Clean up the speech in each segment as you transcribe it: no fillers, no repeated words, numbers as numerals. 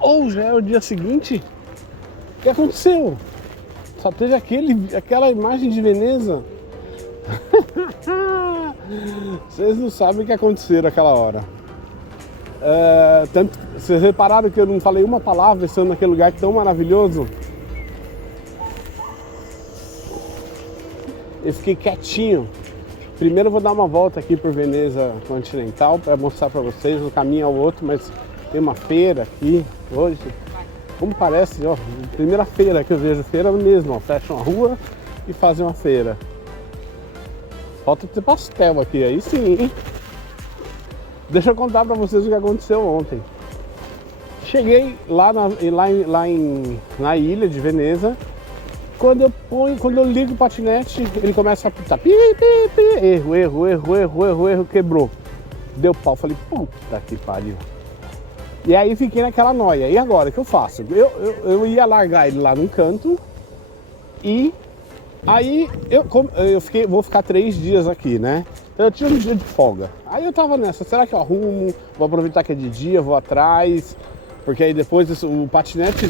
Ou já é o dia seguinte? O que aconteceu? Só teve aquela imagem de Veneza. Vocês não sabem o que aconteceu naquela hora. Vocês repararam que eu não falei uma palavra estando naquele lugar tão maravilhoso? Eu fiquei quietinho. Primeiro eu vou dar uma volta aqui por Veneza Continental para mostrar para vocês um caminho ao outro, mas tem uma feira aqui hoje. Como parece, ó, primeira feira que eu vejo, feira mesmo, ó, fecham a rua e fazem uma feira. Falta ter pastel aqui, aí sim, hein? Deixa eu contar para vocês o que aconteceu ontem. Cheguei lá na ilha de Veneza. Quando eu ligo o patinete, ele começa a apitar. Erro, quebrou. Deu pau, falei, puta que pariu. E aí fiquei naquela noia. E agora, o que eu faço? Eu ia largar ele lá num canto e aí vou ficar 3 dias aqui, né? Eu tinha um dia de folga. Aí eu tava nessa, será que eu arrumo? Vou aproveitar que é de dia, vou atrás. Porque aí depois o patinete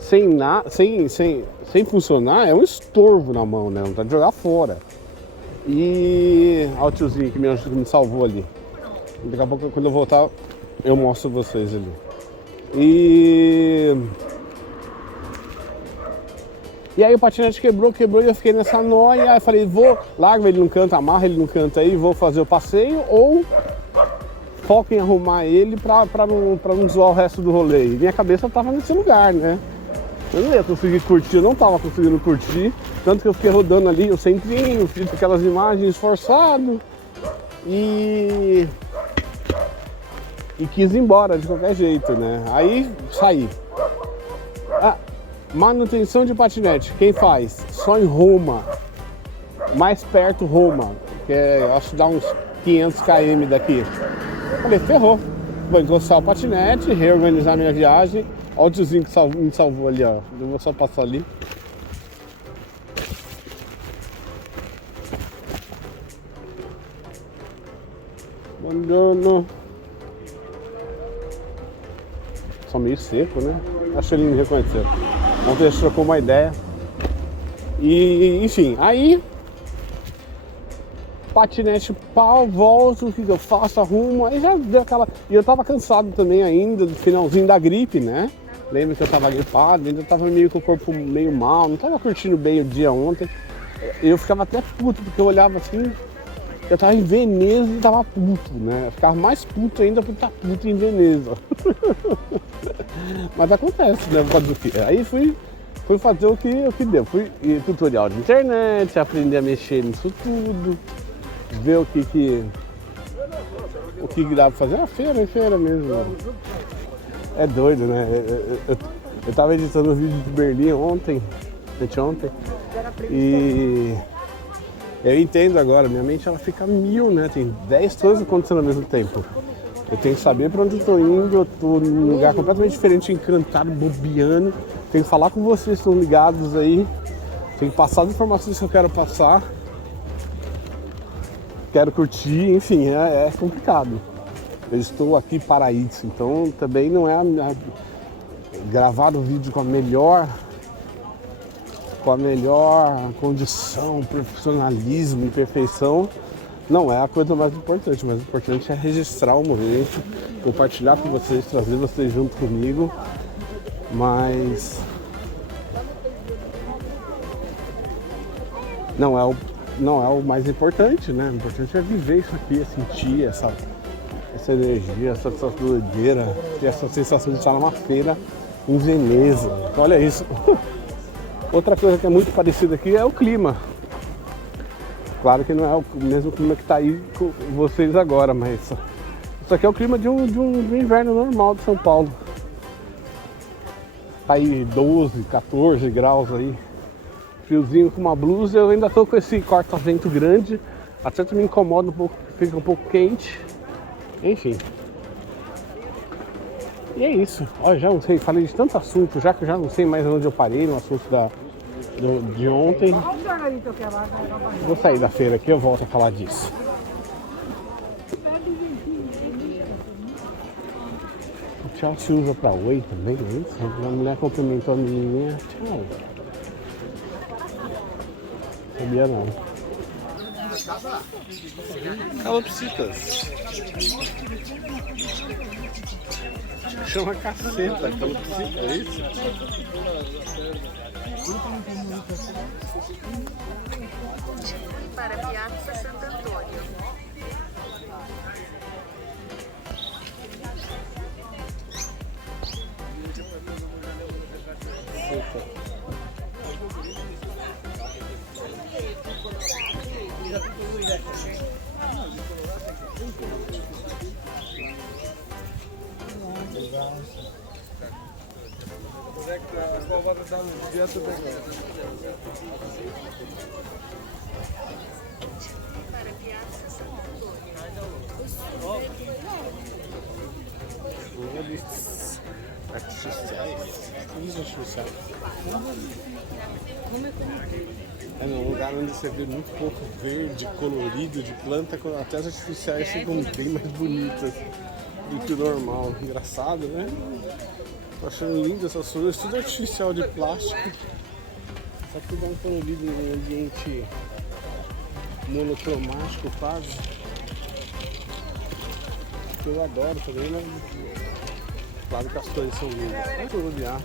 sem funcionar é um estorvo na mão, né? Não tá de jogar fora. E olha o tiozinho que me salvou ali. Daqui a pouco, quando eu voltar, eu mostro vocês ali. E aí o patinete quebrou e eu fiquei nessa noia. Aí falei, largo ele num canto, amarra ele num canto aí, vou fazer o passeio ou foco em arrumar ele pra não zoar o resto do rolê. E minha cabeça tava nesse lugar, né? Eu não ia conseguir curtir, eu não tava conseguindo curtir. Tanto que eu fiquei rodando ali o centrinho, fiz aquelas imagens forçado e quis ir embora de qualquer jeito, né? Aí saí. Manutenção de patinete, quem faz? Só em Roma. Mais perto Roma, que acho que dá uns 500 km daqui. Falei, ferrou. Vou encostar o patinete, reorganizar minha viagem. Olha o tiozinho que me salvou ali, ó. Eu vou só passar ali. Buongiorno. Só meio seco, né? Acho que ele me reconheceu. Ontem a gente trocou uma ideia. E, enfim, aí patinete pau, volto, o que eu faço, arrumo, aí já deu aquela... E eu tava cansado também ainda, do finalzinho da gripe, né? Lembra que eu tava gripado, ainda tava meio com o corpo meio mal, não tava curtindo bem o dia ontem. Eu ficava até puto, porque eu olhava assim, eu tava em Veneza e tava puto, né? Eu ficava mais puto ainda por estar puto em Veneza. Mas acontece, né? Aí fui fazer o que deu. Fui tutorial de internet, aprender a mexer nisso tudo, ver o que dá pra fazer. Feira mesmo. Né? É doido, né? Eu tava editando um vídeo de Berlim anteontem, e eu entendo agora, minha mente ela fica mil, né? Tem 10 coisas acontecendo ao mesmo tempo. Eu tenho que saber pra onde eu tô indo, eu tô num lugar completamente diferente, encantado, bobeando. Tenho que falar com vocês que estão ligados aí. Tenho que passar as informações que eu quero passar. Quero curtir, enfim, é complicado. Eu estou aqui para isso, então também não é gravar o vídeo com a melhor condição, profissionalismo e perfeição. Não é a coisa mais importante, mas o importante é registrar o momento, compartilhar com vocês, trazer vocês junto comigo, mas não é o mais importante, né? O importante é viver isso aqui, é sentir essa energia, essa doideira, ter essa sensação de estar numa feira em Veneza. Olha isso. Outra coisa que é muito parecida aqui é o clima. Claro que não é o mesmo clima que está aí com vocês agora, mas isso aqui é o clima de um inverno normal de São Paulo. Tá aí 12, 14 graus aí. Friozinho com uma blusa, eu ainda tô com esse corta-vento grande. Até me incomoda um pouco, fica um pouco quente. Enfim. E é isso. Olha, já não sei, falei de tanto assunto, já que eu já não sei mais onde eu parei no assunto de ontem. Vou sair da feira aqui, eu volto a falar disso. Tchau se usa pra oi também, não é isso? A mulher cumprimentou a menininha, tchau. Sabia não. Calopsitas. Chama caceta, calopsita, é isso? Para Piazza Sant'Antonio. É num lugar onde você vê muito pouco verde, colorido, de planta, até as artificiais ficam bem mais bonitas do que o normal. Engraçado, né? Tô achando lindo essas flores, tudo artificial de plástico. Só que dá um colorido num ambiente monocromático quase. Que eu adoro também, mas claro que as flores são lindas. Olha que olhar.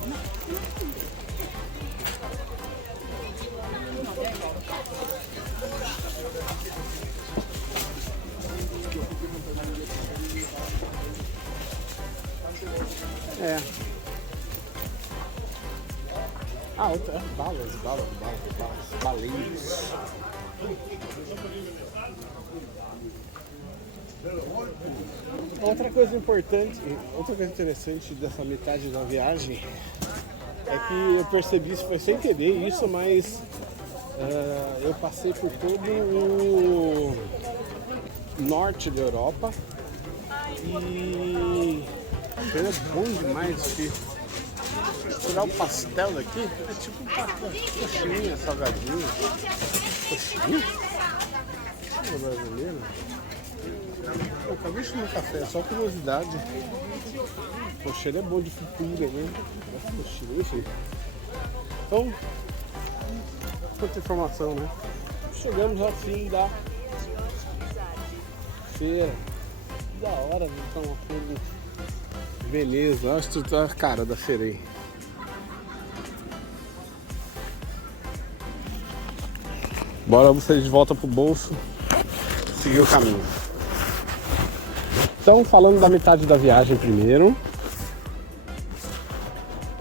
É. Ah, outra é baleiros. Outra coisa importante, outra coisa interessante dessa metade da viagem é que eu percebi, isso foi sem querer isso, mas eu passei por todo o norte da Europa e cheira bom demais aqui. Tirar o pastel daqui é tipo coxinha, salgadinho. Coxinha? Coxinha brasileira? Eu acabei de tomar café, é só curiosidade. O cheiro é bom de fritura, né? Coxinha, enfim. Então, quanta informação, né? Chegamos ao fim da feira. Que da hora, então, uma feira. Beleza, acho que tá a cara da feira aí. Bora você de volta pro bolso, seguir o caminho. Então, falando da metade da viagem primeiro.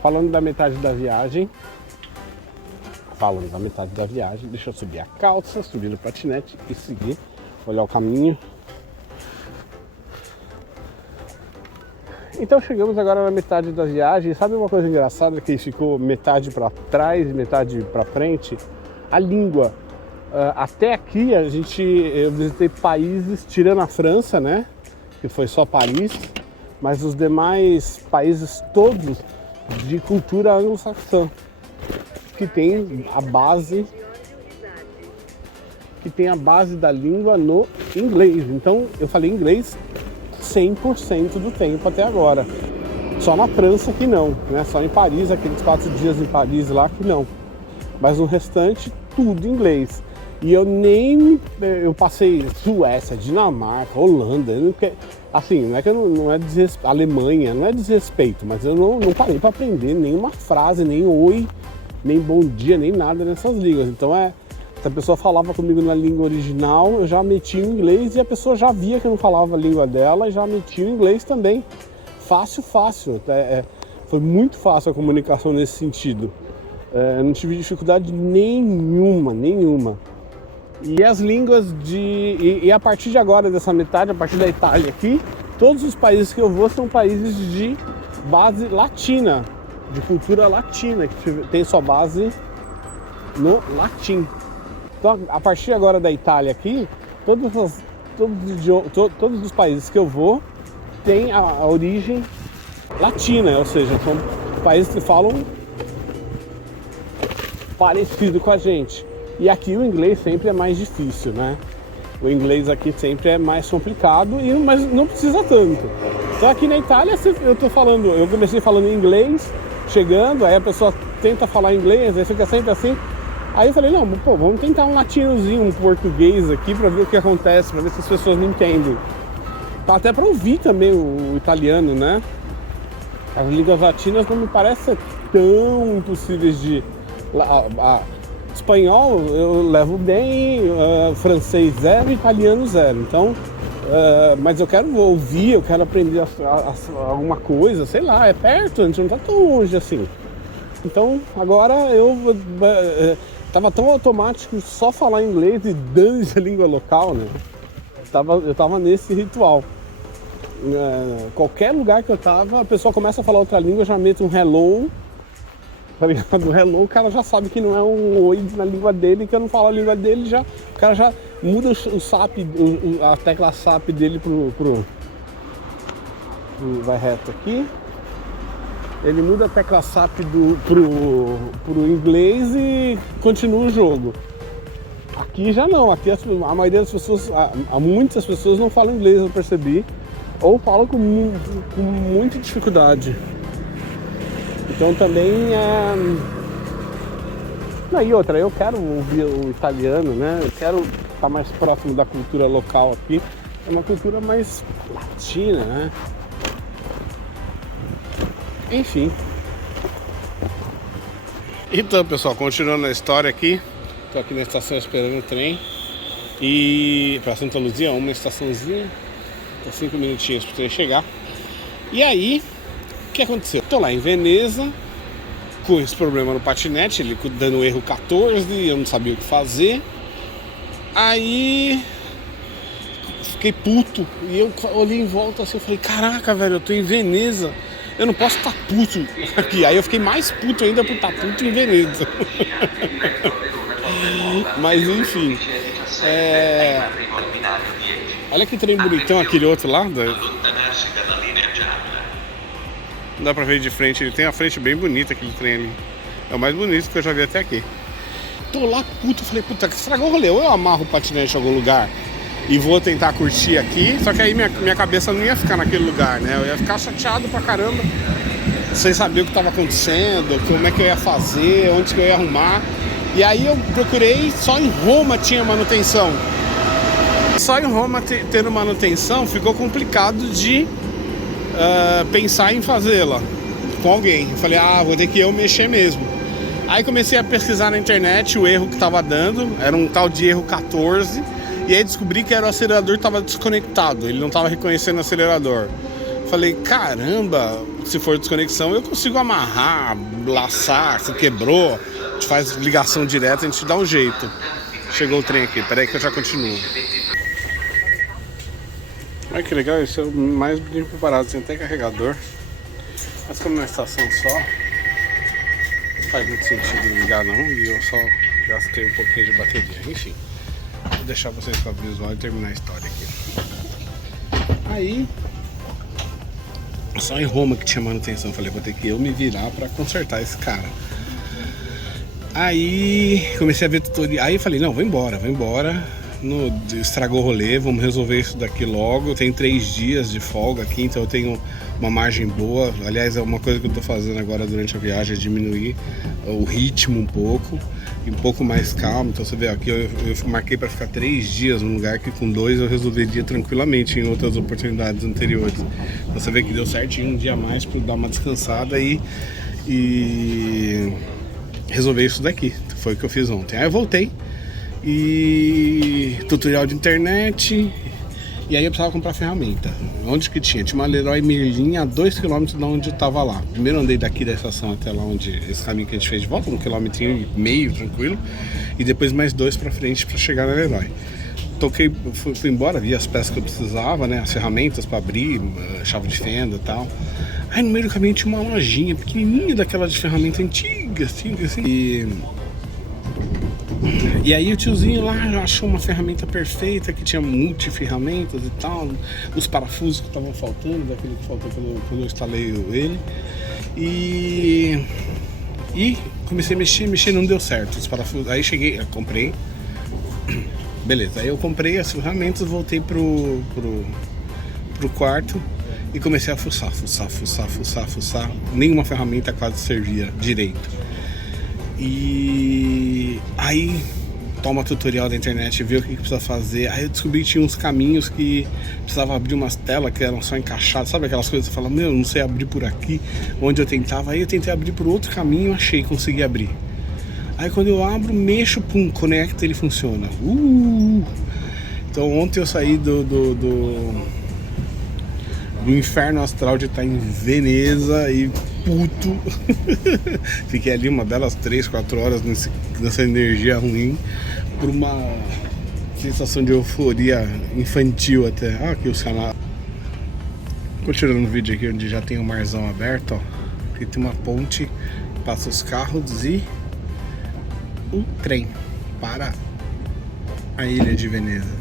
Falando da metade da viagem, deixa eu subir a calça, subir no patinete e seguir, olhar o caminho. Então chegamos agora na metade da viagem. Sabe uma coisa engraçada que ficou metade para trás e metade para frente? A língua. Até aqui eu visitei países, tirando a França, né? Que foi só Paris, mas os demais países todos de cultura anglo-saxã, que tem a base da língua no inglês. Então eu falei inglês 100% do tempo até agora. Só na França que não, né? Só em Paris, aqueles 4 dias em Paris lá que não. Mas no restante, tudo em inglês. E eu passei Suécia, Dinamarca, Holanda, assim, não é que não é desrespeito, Alemanha, não é desrespeito, mas eu não parei para aprender nenhuma frase, nem oi, nem bom dia, nem nada nessas línguas. Então se a pessoa falava comigo na língua original, eu já metia o inglês e a pessoa já via que eu não falava a língua dela e já metia o inglês também. Fácil. Foi muito fácil a comunicação nesse sentido. Eu não tive dificuldade nenhuma. E as línguas e a partir de agora, dessa metade, a partir da Itália aqui, todos os países que eu vou são países de base latina, de cultura latina, que tem sua base no latim. Então, a partir agora da Itália aqui, todos os países que eu vou têm a origem latina, ou seja, são países que falam parecido com a gente. E aqui o inglês sempre é mais difícil, né? O inglês aqui sempre é mais complicado, mas não precisa tanto. Então aqui na Itália eu comecei falando inglês, chegando, aí a pessoa tenta falar inglês, aí fica sempre assim. Aí eu falei, não, pô, vamos tentar um latinozinho, um português aqui pra ver o que acontece, pra ver se as pessoas me entendem. Tá até pra ouvir também o italiano, né? As línguas latinas não me parecem tão impossíveis de... Espanhol eu levo bem, francês zero, italiano zero. Então, mas eu quero ouvir, eu quero aprender alguma coisa, sei lá, é perto, a gente não tá tão longe assim. Então, agora eu tava tão automático só falar inglês e dane-se a língua local, né? Eu tava nesse ritual. Qualquer lugar que eu tava, a pessoa começa a falar outra língua, já mete um hello, tá ligado? O hello, o cara já sabe que não é um oi na língua dele, que eu não falo a língua dele, o cara já muda o SAP, a tecla SAP dele pro vai reto aqui. Ele muda a tecla SAP pro inglês e continua o jogo. Aqui já não, aqui a maioria das pessoas, muitas pessoas não falam inglês, eu percebi, ou falam com muita dificuldade. Então também Não, e outra, eu quero ouvir o italiano, né? Eu quero estar mais próximo da cultura local aqui. É uma cultura mais latina, né? Enfim. Então, pessoal, continuando a história aqui. Tô aqui na estação esperando o trem. E para Santa Luzia, uma estaçãozinha. Tá 5 minutinhos para o trem chegar. E aí, o que aconteceu? Tô lá em Veneza, com esse problema no patinete, ele dando erro 14, eu não sabia o que fazer. Aí fiquei puto e eu olhei em volta assim, eu falei, caraca, velho, eu tô em Veneza, eu não posso estar puto aqui. Aí eu fiquei mais puto ainda por estar puto em Veneza. Mas enfim, olha que trem bonitão aquele outro lá. Não dá pra ver de frente, ele tem a frente bem bonita, aquele trem ali. É o mais bonito que eu já vi até aqui. Tô lá puto, falei, puta, que estragou o rolê. Ou eu amarro o patinete em algum lugar e vou tentar curtir aqui, só que aí minha cabeça não ia ficar naquele lugar, né? Eu ia ficar chateado pra caramba, sem saber o que tava acontecendo, como é que eu ia fazer, onde que eu ia arrumar. E aí eu procurei, só em Roma tinha manutenção. Só em Roma tendo manutenção ficou complicado de pensar em fazê-la com alguém. Eu falei, vou ter que eu mexer mesmo. Aí comecei a pesquisar na internet o erro que estava dando, era um tal de erro 14, e aí descobri que era o acelerador que estava desconectado, ele não estava reconhecendo o acelerador. Falei, caramba, se for desconexão eu consigo amarrar, laçar, se quebrou, a gente faz ligação direta, a gente dá um jeito. Chegou o trem aqui, peraí que eu já continuo. Olha que legal, isso é o mais bem preparado, tem até carregador. Mas como na estação só, não faz muito sentido ligar não, e eu só gastei um pouquinho de bateria. Enfim, vou deixar vocês com a visual e terminar a história aqui. Aí, só em Roma que tinha manutenção, falei, vou ter que eu me virar pra consertar esse cara. Aí comecei a ver tutorial, aí falei, não, vou embora. Estragou o rolê, vamos resolver isso daqui logo. Eu tenho 3 dias de folga aqui, então eu tenho uma margem boa. Aliás, é uma coisa que eu tô fazendo agora durante a viagem, é diminuir o ritmo um pouco e um pouco mais calmo. Então você vê aqui, eu marquei para ficar 3 dias num lugar que com 2 eu resolveria tranquilamente em outras oportunidades anteriores. Então você vê que deu certinho um dia a mais para dar uma descansada e resolver isso daqui. Foi o que eu fiz ontem. Aí eu voltei e tutorial de internet, e aí eu precisava comprar ferramenta. Onde que tinha? Tinha uma Leroy Merlin a 2 km de onde eu tava lá. Primeiro andei daqui da estação até lá onde esse caminho que a gente fez de volta, 1,5 km tranquilo, e depois mais 2 pra frente pra chegar na Leroy. Toquei, fui embora, vi as peças que eu precisava, né, as ferramentas pra abrir, chave de fenda e tal. Aí no meio do caminho tinha uma lojinha pequenininha daquela de ferramenta antiga, assim. E aí o tiozinho lá achou uma ferramenta perfeita, que tinha multi-ferramentas e tal, os parafusos que estavam faltando, daquele que faltou quando eu instalei ele. E comecei a mexer, não deu certo os parafusos. Aí cheguei, comprei Beleza, aí eu comprei as ferramentas, voltei pro quarto e comecei a fuçar. Nenhuma ferramenta quase servia direito. E aí toma tutorial da internet, vê o que precisa fazer. Aí eu descobri que tinha uns caminhos que precisava abrir umas telas que eram só encaixadas. Sabe aquelas coisas que você fala, meu, não sei abrir por aqui, onde eu tentava. Aí eu tentei abrir por outro caminho, achei, consegui abrir. Aí quando eu abro, mexo, pum, conecta, ele funciona. Então ontem eu saí do inferno astral de estar em Veneza e puto. Fiquei ali uma belas 3, 4 horas nessa energia ruim, por uma sensação de euforia infantil até. Ah, aqui os canais. Continuando o vídeo aqui onde já tem o marzão aberto, ó. Aqui tem uma ponte, passa os carros e o trem para a ilha de Veneza.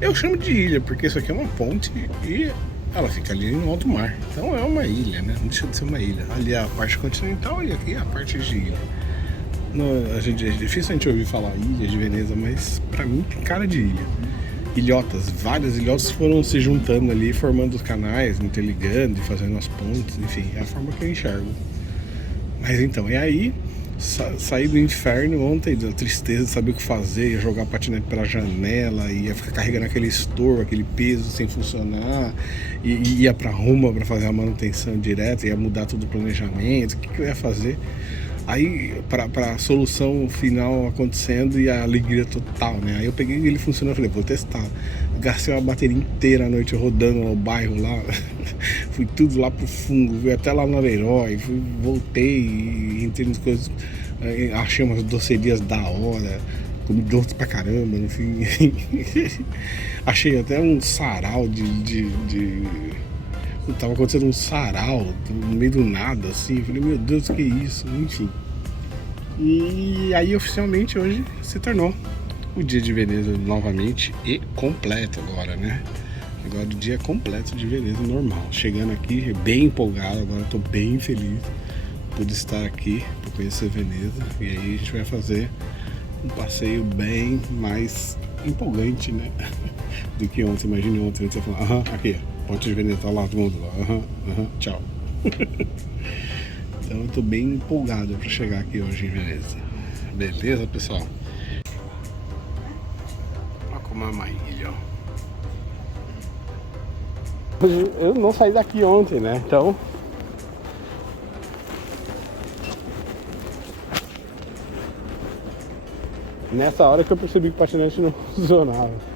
Eu chamo de ilha porque isso aqui é uma ponte e ela fica ali no alto mar. Então é uma ilha, né? Não deixa de ser uma ilha. Ali é a parte continental e aqui é a parte de ilha. É difícil a gente ouvir falar ilha de Veneza, mas pra mim tem cara de ilha. Ilhotas, várias ilhotas foram se juntando ali, formando os canais, interligando e fazendo as pontes, enfim, é a forma que eu enxergo. Mas então, e aí saí do inferno ontem, da tristeza de saber o que fazer, ia jogar patinete pela janela, ia ficar carregando aquele estorvo, aquele peso sem funcionar, e ia pra Roma pra fazer a manutenção direta, ia mudar todo o planejamento, o que eu ia fazer? Aí, pra solução final acontecendo e a alegria total, né? Aí eu peguei ele funcionando, falei, vou testar. Gastei uma bateria inteira à noite rodando no bairro lá, fui tudo lá pro fundo, fui até lá no Areirói, voltei, entrei nas coisas, achei umas docerias da hora, comi doce pra caramba, no fim. Achei até um sarau tava acontecendo um sarau no meio do nada, assim. Eu falei, meu Deus, que isso? Enfim. E aí, oficialmente, hoje se tornou o dia de Veneza novamente e completo agora, né? Agora o dia completo de Veneza normal. Chegando aqui, bem empolgado, agora tô bem feliz por estar aqui, por conhecer Veneza. E aí a gente vai fazer um passeio bem mais empolgante, né? Do que ontem. Imagine ontem você falar, aham, aqui, Ponte de Veneza, tá lá, todo mundo lá, tchau. Então eu tô bem empolgado pra chegar aqui hoje em Veneza. Beleza, pessoal? Olha como é uma ilha, ó. Eu não saí daqui ontem, né? Então nessa hora que eu percebi que o patinete não funcionava.